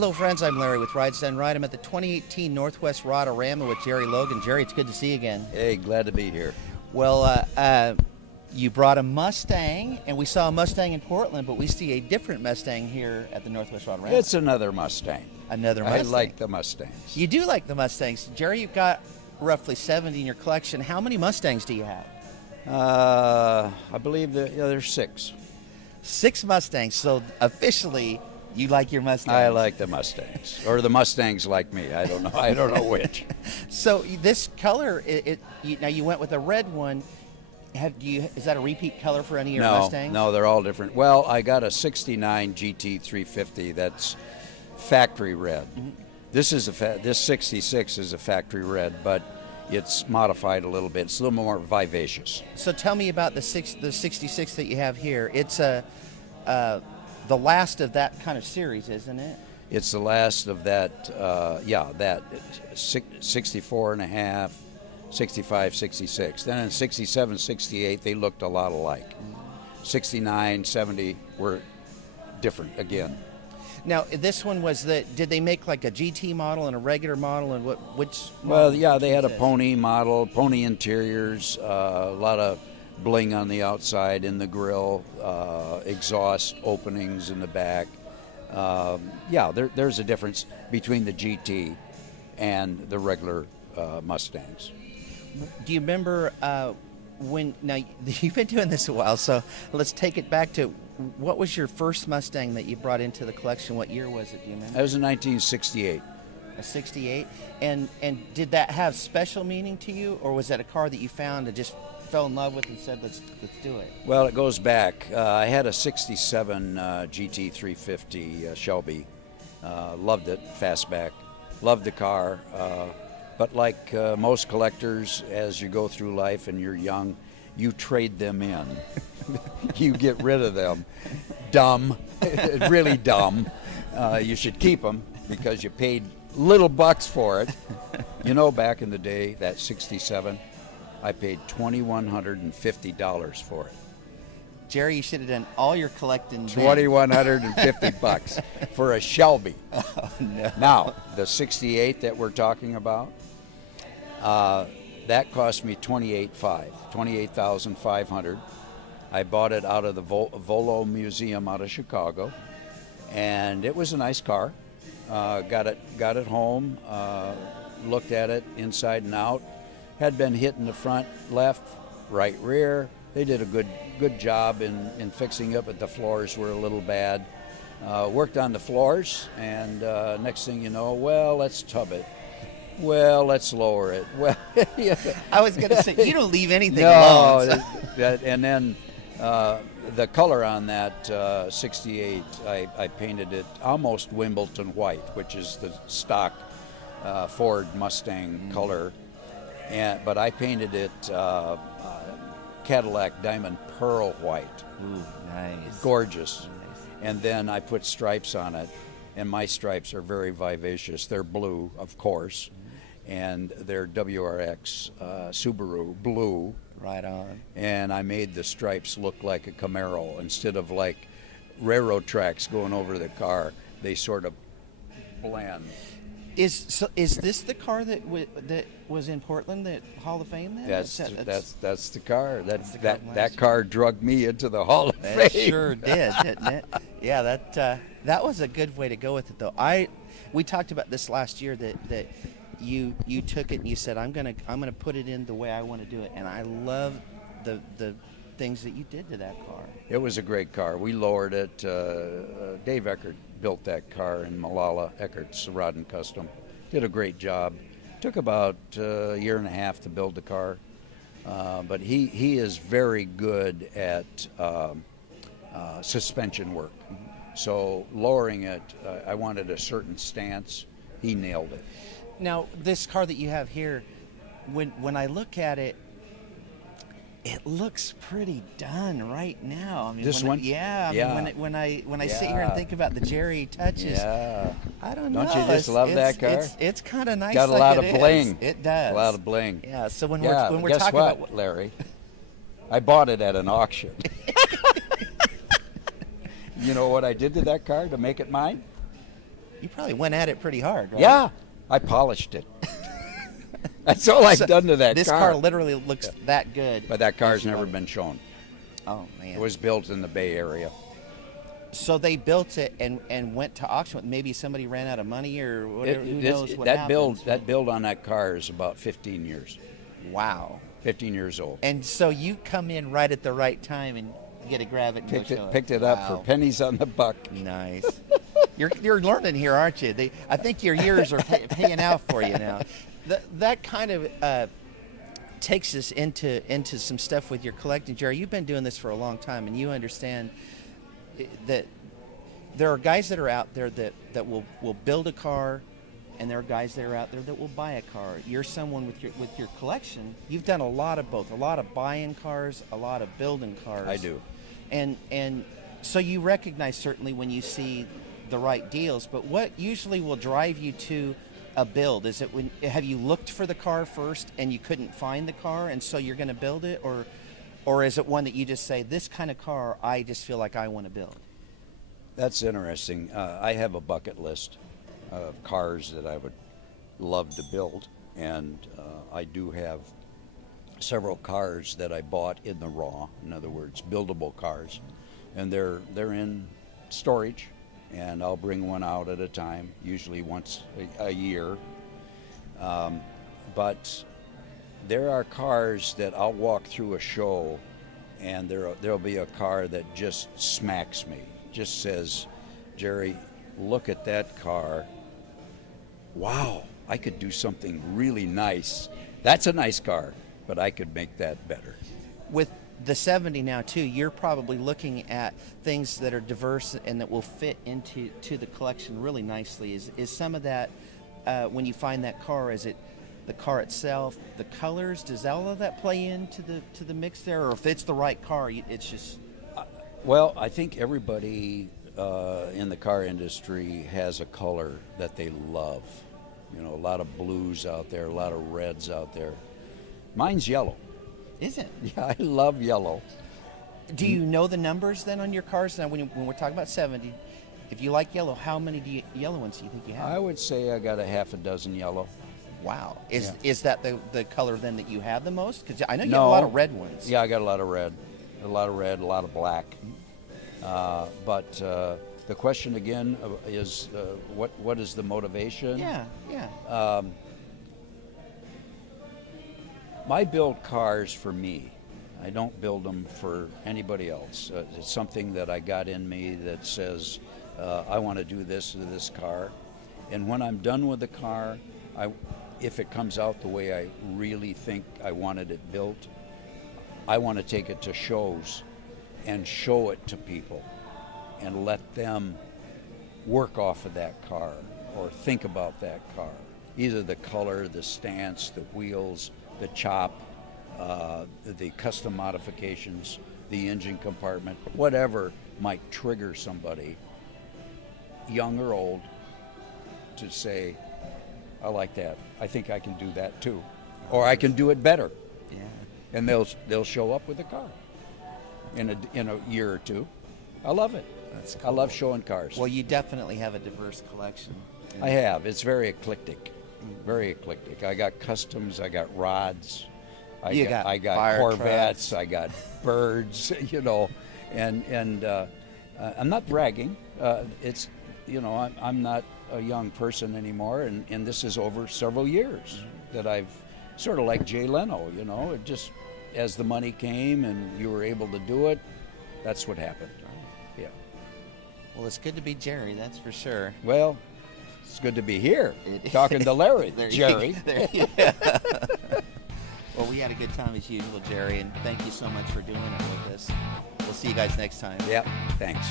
Hello, friends. I'm Larry with Rides Done Right. I'm at the 2018 Northwest Rodarama with Jerry Logan. Jerry, it's good to see you again. Hey, glad to be here. Well, you brought a Mustang, and we saw a Mustang in Portland, but we see a different Mustang here at the Northwest Rodarama. It's another Mustang. Another Mustang. I like the Mustangs. You do like the Mustangs. Jerry, you've got roughly 70 in your collection. How many Mustangs do you have? I believe that there's 6. 6 Mustangs. So officially, you like your Mustangs. I like the Mustangs, or the Mustangs like me. I don't know. I don't know which. So this color, now you went with a red one. Is that a repeat color for any of your Mustangs? No, they're all different. Well, I got a '69 GT 350 that's factory red. Mm-hmm. This 66 is a factory red, but it's modified a little bit. It's a little more vivacious. So tell me about the 66 that you have here. It's the last of that kind of series, isn't it? It's the last of that, that 64 and a half, 65, 66. Then in 67, 68, they looked a lot alike. 69, 70 were different again. Now, this one did they make like a GT model and a regular model, and which? Well, yeah, they had a pony model, pony interiors, a lot of bling on the outside, in the grill, exhaust openings in the back. There's a difference between the GT and the regular Mustangs. Do you remember now you've been doing this a while, so let's take it back to what was your first Mustang that you brought into the collection? What year was it? Do you remember? That was in 1968. A 68, and did that have special meaning to you, or was that a car that you found and just fell in love with and said let's do it? Well, it goes back. I had a 67 GT 350 Shelby. Loved it, fastback. Loved the car. But like most collectors, as you go through life and you're young, you trade them in. You get rid of them. Dumb, really dumb. You should keep them because you paid little bucks for it. You know, back in the day, that 67, I paid $2,150 for it. Jerry, you should have done all your collecting. $2,150 for a Shelby. Oh, no. Now, the 68 that we're talking about, that cost me $28,500. I bought it out of the Volo Museum out of Chicago, and it was a nice car. Got it home, looked at it inside and out. Had been hit in the front, left, right rear. They did a good job in fixing it, but the floors were a little bad. Worked on the floors, and next thing you know, well, let's tub it. Well, let's lower it. Well, yeah. I was going to say, you don't leave anything alone. No, and then the color on that 68, I painted it almost Wimbledon white, which is the stock Ford Mustang color. But I painted it Cadillac Diamond Pearl white. Ooh, nice. Gorgeous. Nice. And then I put stripes on it, and my stripes are very vivacious. They're blue, of course, and they're WRX Subaru blue. Right on. And I made the stripes look like a Camaro. Instead of like railroad tracks going over the car, they sort of blend. Is this the car that was in Portland, that Hall of Fame? Then? That's the car. That car drug me into the Hall of Fame. It sure did, didn't it? Yeah, that was a good way to go with it, though. We talked about this last year that you took it and you said I'm gonna put it in the way I want to do it, and I love the things that you did to that car. It was a great car. We lowered it. Dave Eckert built that car in Malala, Eckert's Rod and Custom. Did a great job. Took about a year and a half to build the car, but he is very good at suspension work. So lowering it, I wanted a certain stance. He nailed it. Now, this car that you have here, when I look at it, it looks pretty done right now. I mean, this one? Yeah. I mean, when I sit here and think about the Jerry touches, I don't know. Don't you just love that car? It's kind of nice. Got a lot of bling. It does. A lot of bling. Yeah. So when we're guess talking what, about Larry, I bought it at an auction. You know what I did to that car to make it mine? You probably went at it pretty hard, right? Yeah, I polished it. That's all I've done to that this car. This car literally looks that good. But that car's never been shown. Oh, man. It was built in the Bay Area. So they built it and went to auction. Maybe somebody ran out of money or whatever. Who knows what happens. That build on that car is about 15 years. Wow. 15 years old. And so you come in right at the right time and get to grab it and picked it up for pennies on the buck. Nice. You're learning here, aren't you? I think your years are paying out for you now. That kind of takes us into some stuff with your collecting, Jerry. You've been doing this for a long time, and you understand that there are guys that are out there that will build a car, and there are guys that are out there that will buy a car. You're someone with your collection. You've done a lot of both, a lot of buying cars, a lot of building cars. I do. And so you recognize certainly when you see the right deals, but what usually will drive you to a build? Is it have you looked for the car first and you couldn't find the car and so you're going to build it, or is it one that you just say, this kind of car I just feel like I want to build? That's interesting. I have a bucket list of cars that I would love to build, and I do have several cars that I bought in the raw, in other words, buildable cars, and they're in storage, and I'll bring one out at a time, usually once a year. But there are cars that I'll walk through a show, and there'll be a car that just smacks me, just says, Jerry, look at that car. Wow, I could do something really nice. That's a nice car, but I could make that better. With the 70 now too, you're probably looking at things that are diverse and that will fit into the collection really nicely. Is some of that when you find that car, is it the car itself, the colors? Does all of that play into the mix there, or if it's the right car, it's just? Well, I think everybody in the car industry has a color that they love. You know, a lot of blues out there, a lot of reds out there. Mine's yellow. Is it? Yeah, I love yellow. Do you know the numbers then on your cars? Now, when we're talking about 70, if you like yellow, how many yellow ones do you think you have? I would say I got a half a dozen yellow. Wow. Is that the color then that you have the most? Because I know you have a lot of red ones. Yeah, I got a lot of red. A lot of black. But the question again is what is the motivation? Yeah. I build cars for me. I don't build them for anybody else. It's something that I got in me that says I want to do this to this car. And when I'm done with the car, if it comes out the way I really think I wanted it built, I want to take it to shows and show it to people and let them work off of that car or think about that car. Either the color, the stance, the wheels, the chop, the custom modifications, the engine compartment, whatever might trigger somebody, young or old, to say, I like that. I think I can do that too. Or I can do it better. Yeah. And they'll show up with a car in a year or two. I love it. That's cool. I love showing cars. Well, you definitely have a diverse collection. I have. It's very eclectic. Very eclectic. I got customs. I got rods. I got Corvettes. Trucks. I got birds. You know, and I'm not bragging. It's I'm not a young person anymore, and this is over several years that I've sort of like Jay Leno. You know, it just as the money came and you were able to do it, that's what happened. Yeah. Well, it's good to be Jerry, that's for sure. Well, it's good to be here talking to Larry, Jerry. Well, we had a good time as usual, Jerry, and thank you so much for doing it with us. We'll see you guys next time. Yep, thanks.